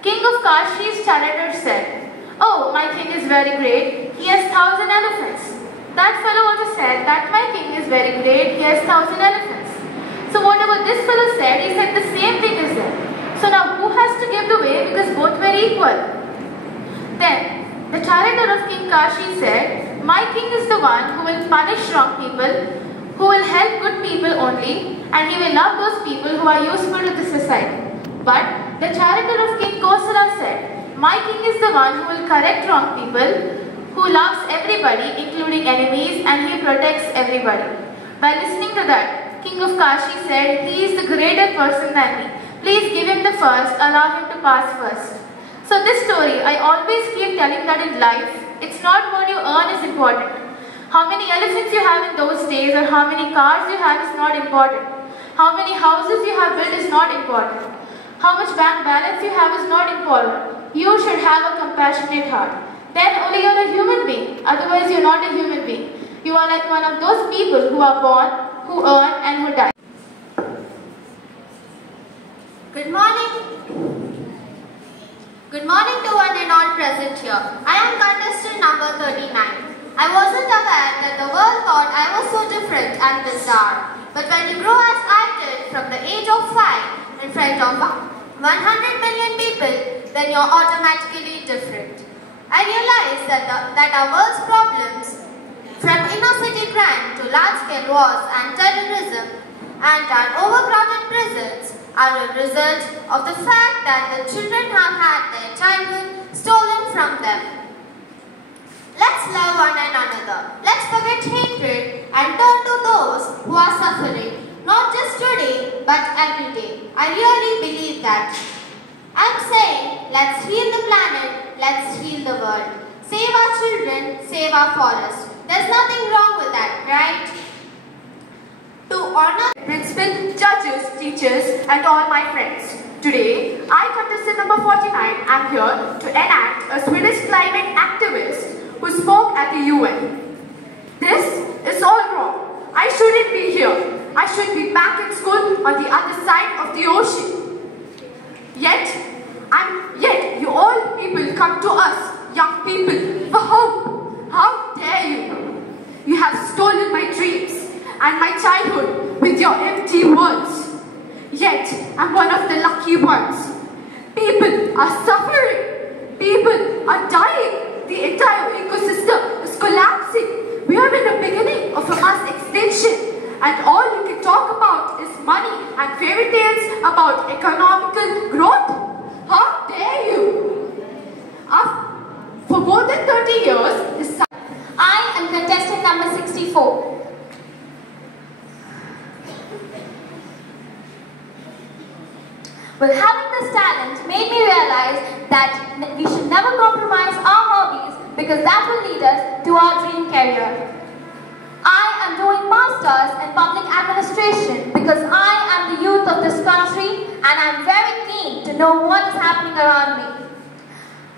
King of Kashi's charioteer said, "Oh, my king is very great. He has 1,000 elephants." That fellow also said that my king is very great. He has 1,000 elephants. So whatever this fellow said, he said the same thing is there. So now who has to give the way because both were equal? Then the charioteer of King Kashi said, "My king is the one who will punish wrong people, who will help good people only, and he will love those people who are useful to the society." But the charioteer of King Kosala said, "My king is the one who will correct wrong people, who loves everybody, including enemies, and he protects everybody." By listening to that, King of Kashi said, "He is the greater person than me. Please give him the first, allow him to pass first." So this story, I always keep telling that in life, it's not what you earn is important. How many elephants you have in those days or how many cars you have is not important. How many houses you have built is not important. How much bank balance you have is not important. You should have a compassionate heart. Then only you are a human being. Otherwise you are not a human being. You are like one of those people who are born, who earn and who die. Good morning. Good morning to one and all present here. I am contestant number 39. I wasn't aware that the world thought I was so different and bizarre. But when you grow as I did from the age of 5 in front of 100 million people, then you're automatically different. I realized that our world's problems From inner city crime to large-scale wars and terrorism and our overcrowded prisons are a result of the fact that the children have had their childhood stolen from them. Let's love one another. Let's forget hatred and turn to those who are suffering, not just today, but every day. I really believe that. I'm saying, let's heal the planet, let's heal the world. Save our children, save our forests. There's nothing wrong with that, right? To honor principal, judges, teachers, and all my friends. Today, I, contestant number 49, am here to enact a Swedish climate activist who spoke at the UN. This is all wrong. I shouldn't be here. I should be back in school on the other side of the ocean. Yet you all people come to us, young people, for hope. How dare you? You have stolen my dreams and my childhood with your empty words. Yet I'm one of the lucky ones. People are suffering. People are dying. The entire ecosystem is collapsing. We are in the beginning of a mass extinction. And all you can talk about is money and fairy tales about economical growth. How dare you? For more than 30 years, I am contestant number 64. Well, having this talent made me realize that we should never compromise our hobbies because that will lead us to our dream career. I am doing masters in public administration because I am the youth of this country and I am very keen to know what is happening around me.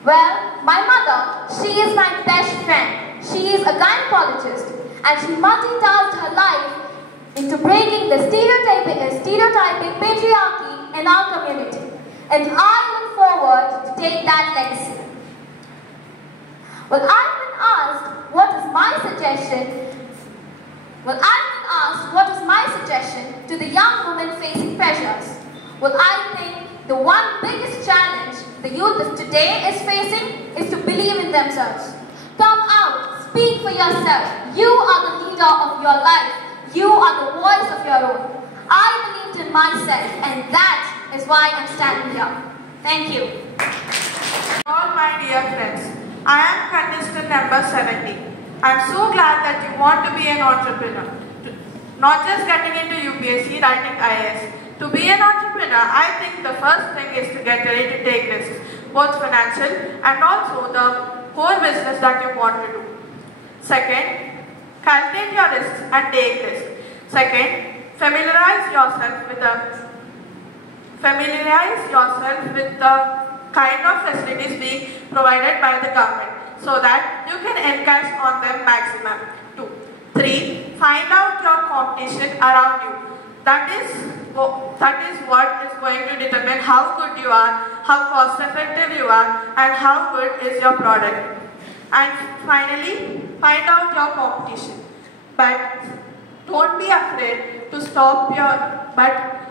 Well, my mother, she is my best friend. She is a gynecologist and she multitasked her life into breaking the stereotyping patriarchy in our community. And I look forward to take that legacy. Well, I've been asked what is my suggestion to the young women facing pressures. Well, I think the one biggest challenge the youth of today is facing is to believe in themselves. Come out, speak for yourself. You are the leader of your life. You are the voice of your own. I believed in myself and that is why I'm standing here. Thank you. All my dear friends, I am contestant number 70. I'm so glad that you want to be an entrepreneur. Not just getting into UPSC, writing IAS. To be an entrepreneur, I think the first thing is to get ready to take risks, both financial and also the core business that you want to do. Second, calculate your risks and take risks. Second, familiarize yourself with the kind of facilities being provided by the government so that you can encash on them maximum. 2. 3. Find out your competition around you. That is what is going to determine how good you are, how cost effective you are, and how good is your product. And finally, find out your competition. But don't be afraid to stop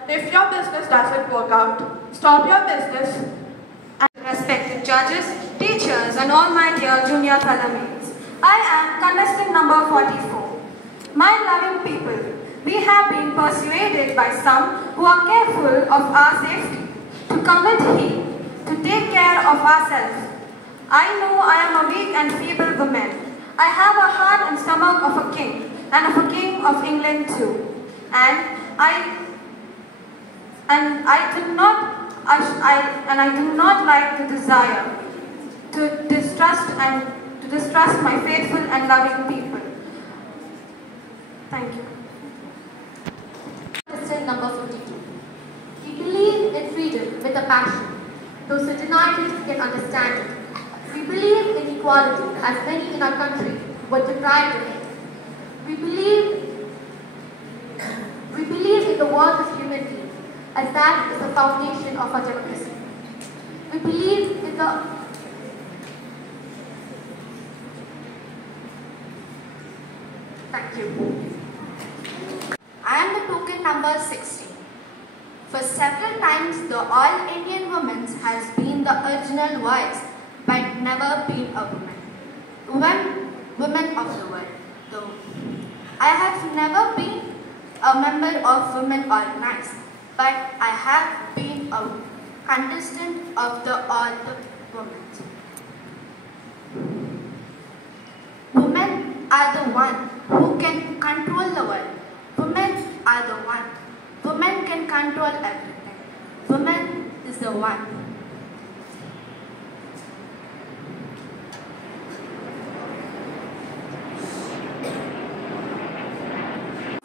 if your business doesn't work out, stop your business. Respected judges, teachers, and all my dear junior fellow-mates. I am contestant number 44. My loving people, we have been persuaded by some who are careful of our safety to commit heed, to take care of ourselves. I know I am a weak and feeble woman. I have a heart and stomach of a king, and of a king of England too. And I do not like the desire to distrust my faithful and loving people. Thank you. Question number 52. We believe in freedom with a passion. Those who deny it can understand it. We believe in equality, as many in our country were deprived of it. We believe in the worth of human beings, as that is the foundation of our democracy. We believe in the Thank you. I am the token number 60. For several times, the All Indian Women has been the original voice, but never been a woman. Women of the world. though. I have never been a member of Women Organized, but I have been a contestant of the All the Women. Women are the one who can control the world. Women are the one. Women can control everything. Women is the one.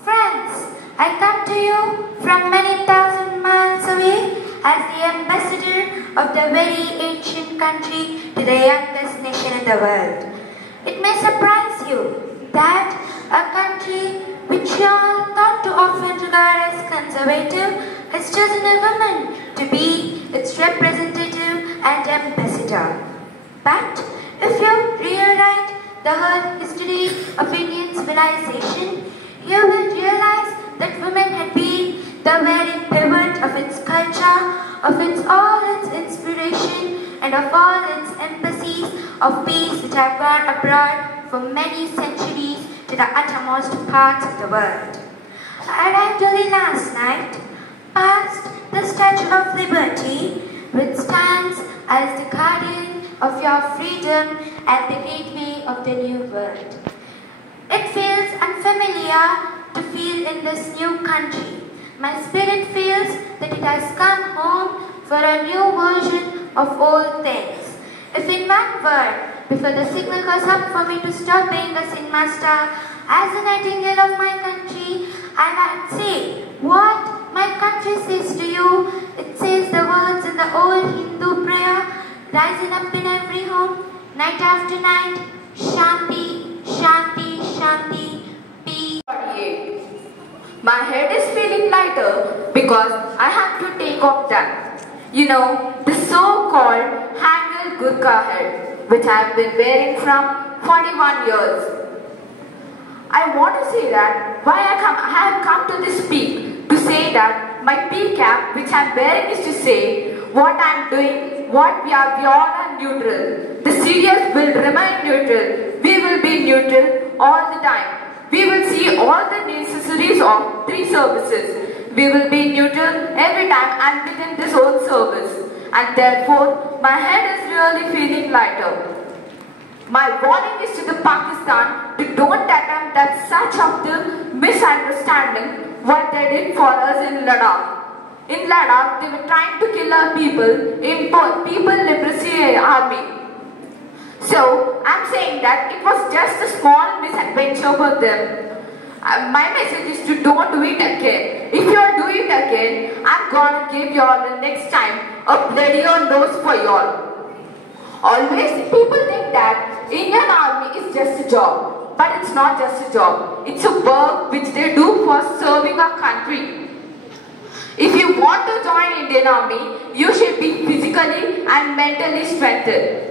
Friends, I come to you from many thousand miles away as the ambassador of the very ancient country to the youngest nation in the world. It may surprise you that a country which you all thought to often regard as conservative has chosen a woman to be its representative and ambassador. But if you rewrite the whole history of Indian civilization, you will realize that women had been the very pivot of its culture, of all its inspiration, and of all its embassies of peace which have gone abroad for many centuries to the uttermost parts of the world. I arrived early last night, past the Statue of Liberty, which stands as the guardian of your freedom at the gateway of the new world. It feels unfamiliar to feel in this new country. My spirit feels that it has come home for a new version of old things. If in one word, before the signal goes up for me to stop being a sin master, as a nightingale of my country, I might say what my country says to you. It says the words in the old Hindu prayer, rising up in every home, night after night, Shanti, Shanti, Shanti, peace. My head is feeling lighter because I have to take off that. You know, the so-called Hangul Gurkha head, which I have been wearing from 41 years. I want to say that why I have come to this peak to say that my peak cap, which I am wearing, is to say what I am doing, what we all are neutral. The serious will remain neutral. We will be neutral all the time. We will see all the necessaries of 3 services. We will be neutral every time and within this whole service. And therefore, my head is really feeling lighter. My warning is to the Pakistan to don't attempt that such of the misunderstanding what they did for us in Ladakh. In Ladakh, they were trying to kill our people in People Liberation Army. So, I'm saying that it was just a small misadventure for them. My message is to don't do it again. If you all do it again, I'm gonna give you all the next time a bloody on nose for you all. Always people think that Indian Army is just a job. But it's not just a job. It's a work which they do for serving our country. If you want to join Indian Army, you should be physically and mentally strengthened.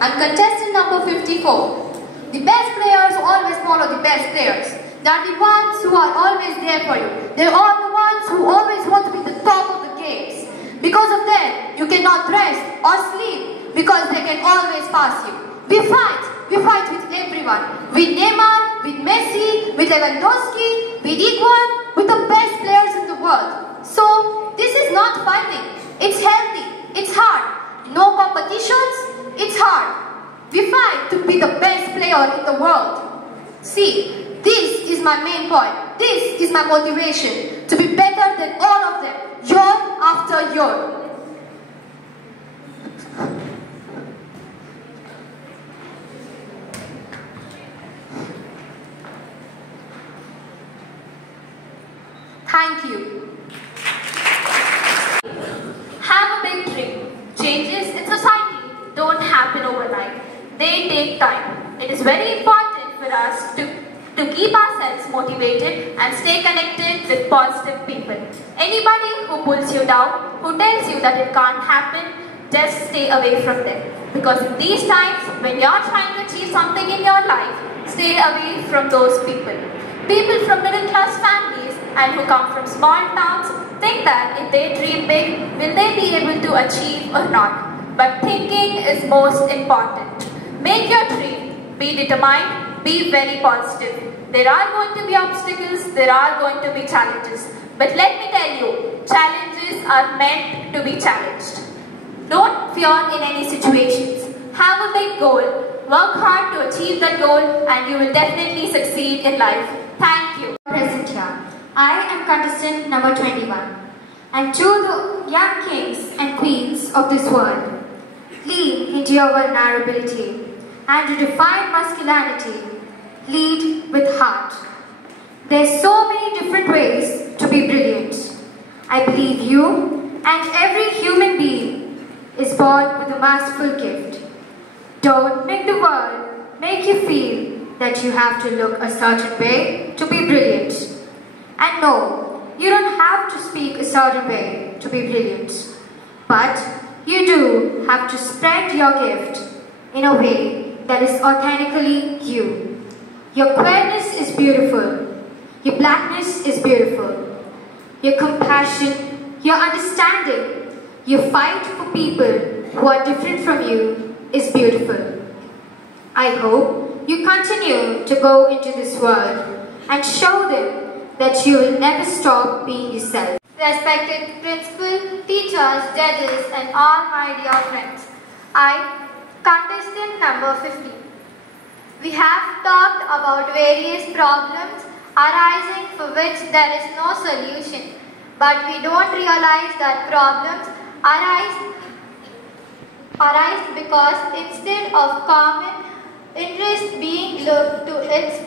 I'm contestant number 54. The best players always follow the best players. They are the ones who are always there for you. They are the ones who always want to be the top of the games. Because of them, you cannot rest or sleep because they can always pass you. We fight with everyone. With Neymar, with Messi, with Lewandowski, with Iguan, with the best players in the world. So, this is not fighting. It's healthy. It's hard. No competitions, it's hard. We fight to be the best player in the world. See, this is my main point. This is my motivation to be better than all of them, year after year. Thank you. Have a big dream. Changes in society don't happen overnight. They take time. It is very important for us to keep ourselves motivated and stay connected with positive people. Anybody who pulls you down, who tells you that it can't happen, just stay away from them. Because in these times, when you're trying to achieve something in your life, stay away from those people. People from middle-class families and who come from small towns think that if they dream big, will they be able to achieve or not? But thinking is most important. Make your dream. Be determined. Be very positive. There are going to be obstacles. There are going to be challenges. But let me tell you, challenges are meant to be challenged. Don't fear in any situations. Have a big goal. Work hard to achieve that goal and you will definitely succeed in life. Thank you. Present here. I am contestant number 21. And to the young kings and queens of this world, lean into your vulnerability and to define masculinity, lead with heart. There's so many different ways to be brilliant. I believe you and every human being is born with a masterful gift. Don't make the world make you feel that you have to look a certain way to be brilliant. And no, you don't have to speak a certain way to be brilliant. But you do have to spread your gift in a way that is authentically you. Your queerness is beautiful. Your blackness is beautiful. Your compassion, your understanding, your fight for people who are different from you is beautiful. I hope you continue to go into this world and show them that you will never stop being yourself. Respected principal, teachers, judges and all my dear friends, I, contestant number 50. We have talked about various problems arising for which there is no solution, but we don't realize that problems arise because instead of common interest being looked to its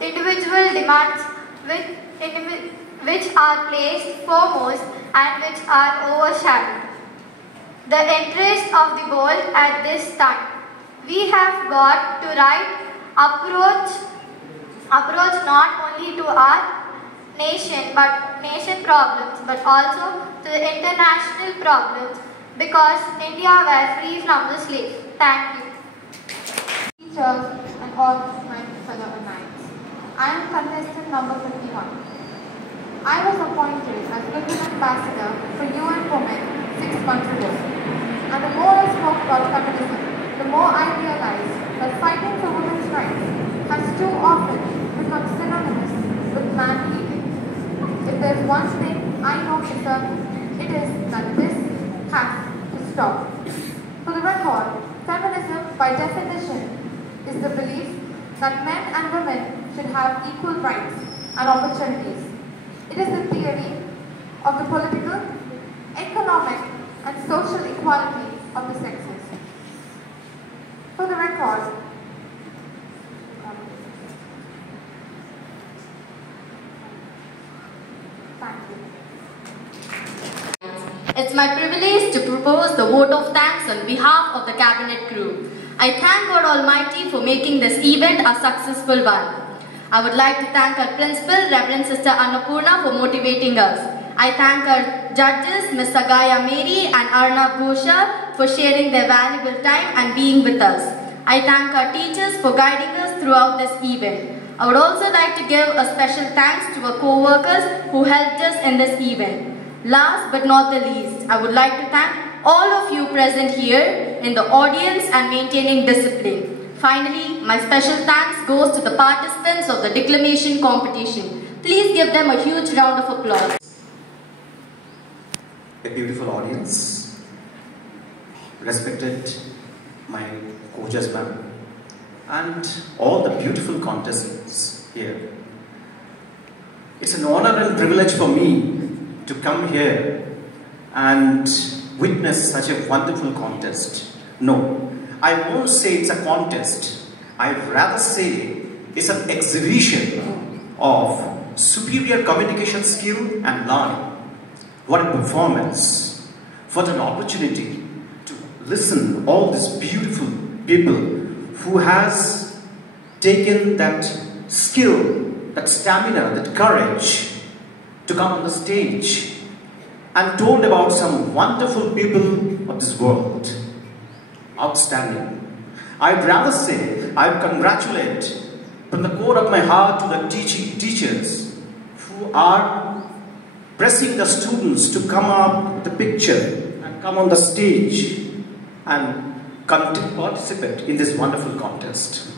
individual demands which are placed foremost and which are overshadowed. The interest of the world at this time. We have got to right approach not only to our nation problems but also to the international problems because India were free from the slave. Thank you. Teachers and all my fellow allies. I am contestant number 51. I was appointed as Women Ambassador for UN Women 6 months ago. And the more I spoke about feminism, the more I realized that fighting for women's rights has too often become synonymous with man-hating. If there's one thing I know for certain, it is that this has to stop. For the record, feminism by definition is the belief that men and women should have equal rights and opportunities. It is the theory of the political, economic, and social equality of the sexes. For the record, thank you. It's my privilege to propose the vote of thanks on behalf of the cabinet crew. I thank God Almighty for making this event a successful one. I would like to thank our principal, Reverend Sister Annapurna, for motivating us. I thank our judges, Ms. Sagaya Mary and Arnab Ghosha, for sharing their valuable time and being with us. I thank our teachers for guiding us throughout this event. I would also like to give a special thanks to our co-workers who helped us in this event. Last but not the least, I would like to thank all of you present here in the audience and maintaining discipline. Finally, my special thanks goes to the participants of the declamation competition. Please give them a huge round of applause. A beautiful audience, respected my coaches ma'am, and all the beautiful contestants here. It's an honor and privilege for me to come here and witness such a wonderful contest. No, I won't say it's a contest. I'd rather say it's an exhibition of superior communication skill and learning. What a performance! What an opportunity to listen all these beautiful people who has taken that skill, that stamina, that courage to come on the stage and told about some wonderful people of this world. Outstanding. I'd rather say I congratulate from the core of my heart to the teachers who are pressing the students to come up with the picture and come on the stage and participate in this wonderful contest.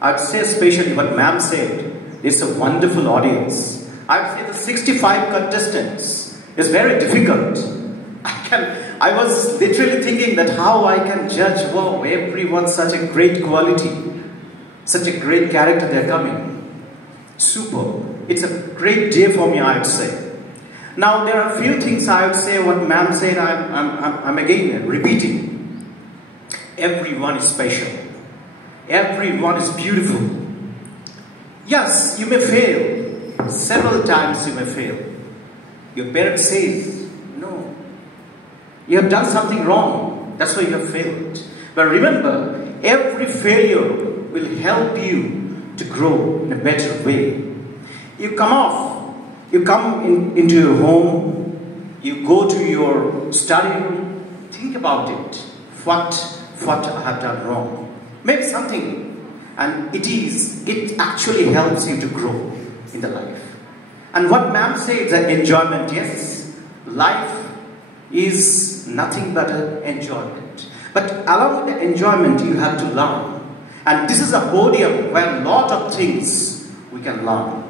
I'd say especially what ma'am said, it's a wonderful audience. I'd say the 65 contestants is very difficult. I was literally thinking that how I can judge, wow, everyone's such a great quality, such a great character they're coming. Super. It's a great day for me, I would say. Now, there are a few things I would say, what ma'am said, I'm again repeating. Everyone is special. Everyone is beautiful. Yes, you may fail. Several times you may fail. Your parents say, no, you have done something wrong. That's why you have failed. But remember, every failure will help you to grow in a better way. You come into your home, you go to your study room, think about it. What I have done wrong. Maybe something, and it actually helps you to grow in the life. And what ma'am said, the enjoyment, yes, life is nothing but an enjoyment. But along with the enjoyment, you have to learn. And this is a podium where a lot of things we can learn.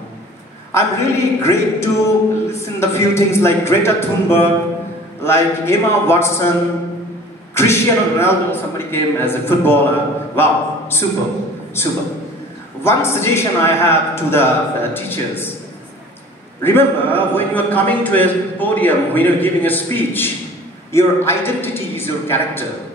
I'm really great to listen to a few things like Greta Thunberg, like Emma Watson, Cristiano Ronaldo, somebody came as a footballer. Wow, super, super. One suggestion I have to the teachers, remember when you are coming to a podium, when you are giving a speech, your identity is your character.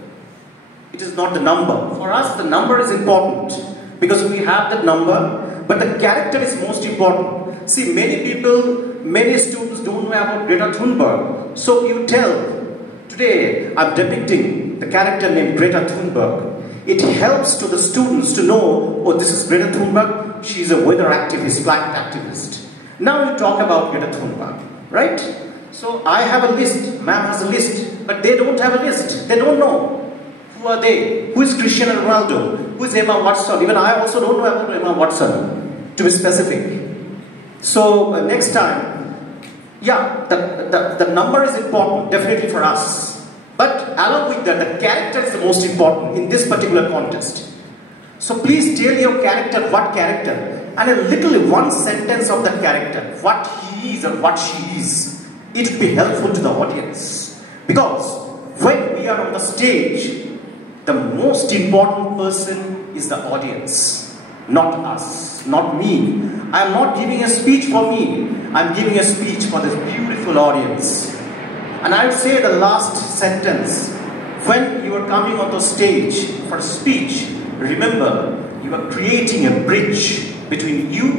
It is not the number. For us, the number is important because we have that number, but the character is most important. See, many people, many students don't know about Greta Thunberg. So you tell, today I'm depicting the character named Greta Thunberg. It helps to the students to know, oh, this is Greta Thunberg. She's a weather activist, climate activist. Now you talk about Greta Thunberg, right? So I have a list, ma'am has a list, but they don't have a list. They don't know. Who are they? Who is Cristiano Ronaldo? Who is Emma Watson? Even I also don't know about Emma Watson, to be specific. So next time, yeah, the number is important, definitely for us. But along with that, the character is the most important in this particular contest. So please tell your character, what character, and a little one sentence of that character, what he is or what she is. It will be helpful to the audience. Because when we are on the stage, the most important person is the audience, not us, not me. I am not giving a speech for me. I am giving a speech for this beautiful audience. And I would say the last sentence, when you are coming on the stage for a speech, remember, you are creating a bridge between you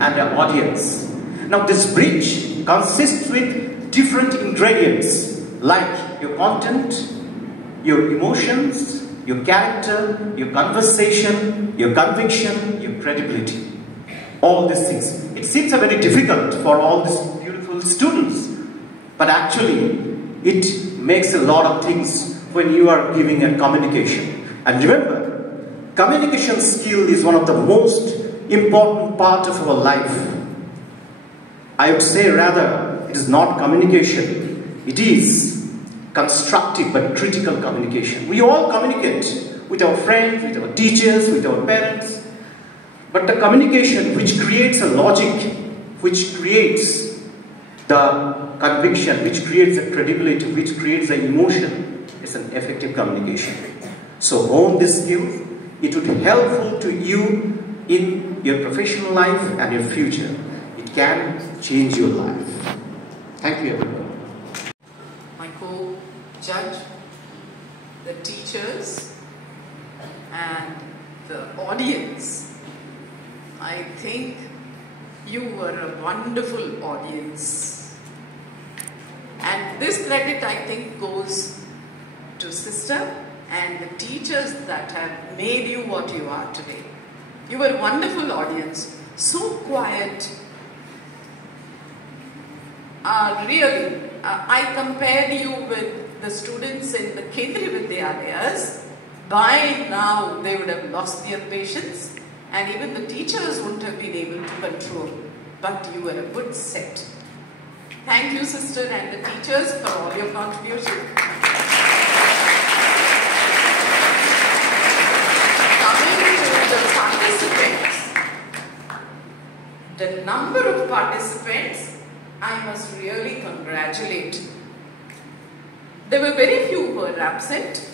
and the audience. Now this bridge consists with different ingredients like your content, your emotions, your character, your conversation, your conviction, your credibility. All these things. It seems very difficult for all these beautiful students, but actually it makes a lot of things when you are giving a communication. And remember, communication skill is one of the most important part of our life. I would say rather, it is not communication. It is constructive but critical communication. We all communicate with our friends, with our teachers, with our parents. But the communication which creates a logic, which creates the conviction, which creates the credibility, which creates the emotion, is an effective communication. So hone this skill. It would be helpful to you in your professional life and your future. It can change your life. Thank you, everyone. My co-judge, the teachers, and the audience. I think you were a wonderful audience. And this credit, I think, goes to sister and the teachers that have made you what you are today. You were a wonderful audience, so quiet. Really, I compared you with the students in the Kendriya Vidyalayas. By now, they would have lost their patience. And even the teachers wouldn't have been able to control. But you were a good set. Thank you, sister, and the teachers for all your contribution. the number of participants, I must really congratulate. There were very few who were absent,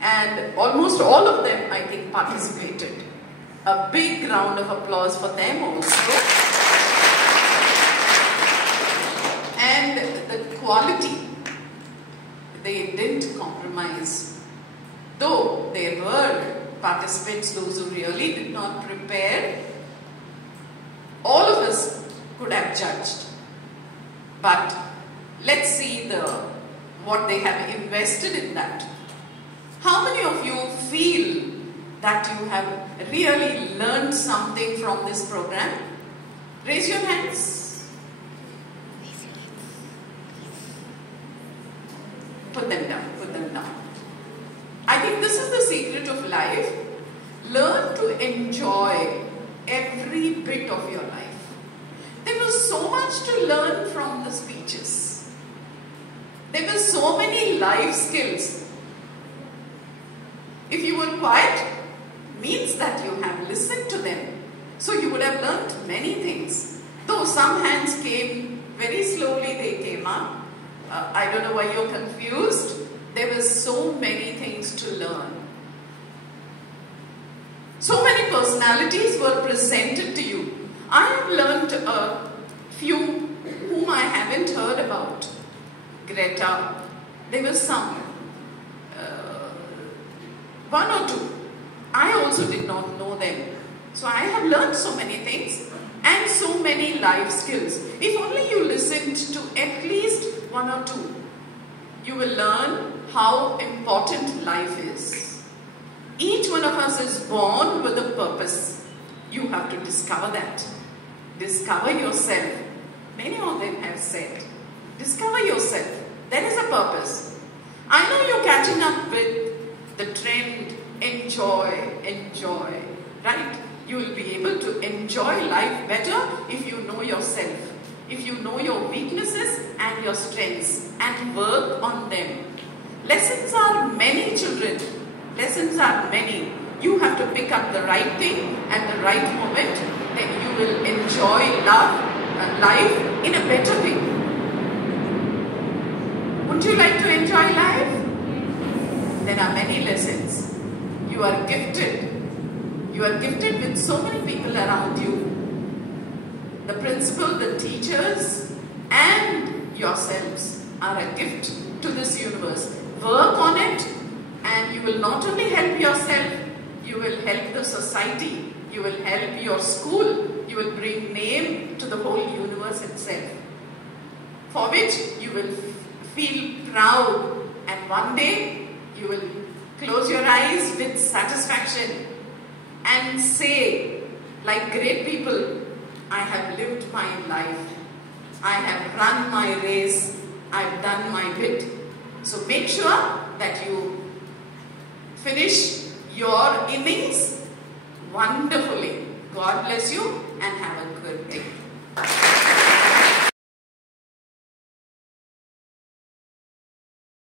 and almost all of them, I think, participated. A big round of applause for them also. And the quality, they didn't compromise. Though there were participants, those who really did not prepare, all of us could have judged. But let's see what they have invested in that. How many of you feel that you have really learned something from this program? Raise your hands. Put them down, put them down. I think this is the secret of life. Learn to enjoy every bit of your life. There was so much to learn from the speeches. There were so many life skills. If you were quiet, means that you have listened to them. So you would have learned many things. Though some hands came very slowly, they came up. I don't know why you're confused. There were so many things to learn. So many personalities were presented to you. I have learned a few whom I haven't heard about. Greta, there were some. One or two. I also did not know them. So I have learned so many things and so many life skills. If only you listened to at least one or two, you will learn how important life is. Each one of us is born with a purpose. You have to discover that. Discover yourself. Many of them have said, discover yourself. There is a purpose. I know you're catching up with the trend, enjoy, right? You will be able to enjoy life better if you know yourself, if you know your weaknesses and your strengths and work on them. Lessons are many, children. Lessons are many. You have to pick up the right thing at the right moment, then you will enjoy life in a better way. Would you like to enjoy life? There are many lessons. You are gifted. You are gifted with so many people around you. The principal, the teachers, and yourselves are a gift to this universe. Work on it, and you will not only help yourself, you will help the society, you will help your school, you will bring name to the whole universe itself, for which you will feel proud, and one day you will close your eyes with satisfaction and say, like great people, I have lived my life, I have run my race, I've done my bit. So make sure that you finish your innings wonderfully. God bless you and have a good day.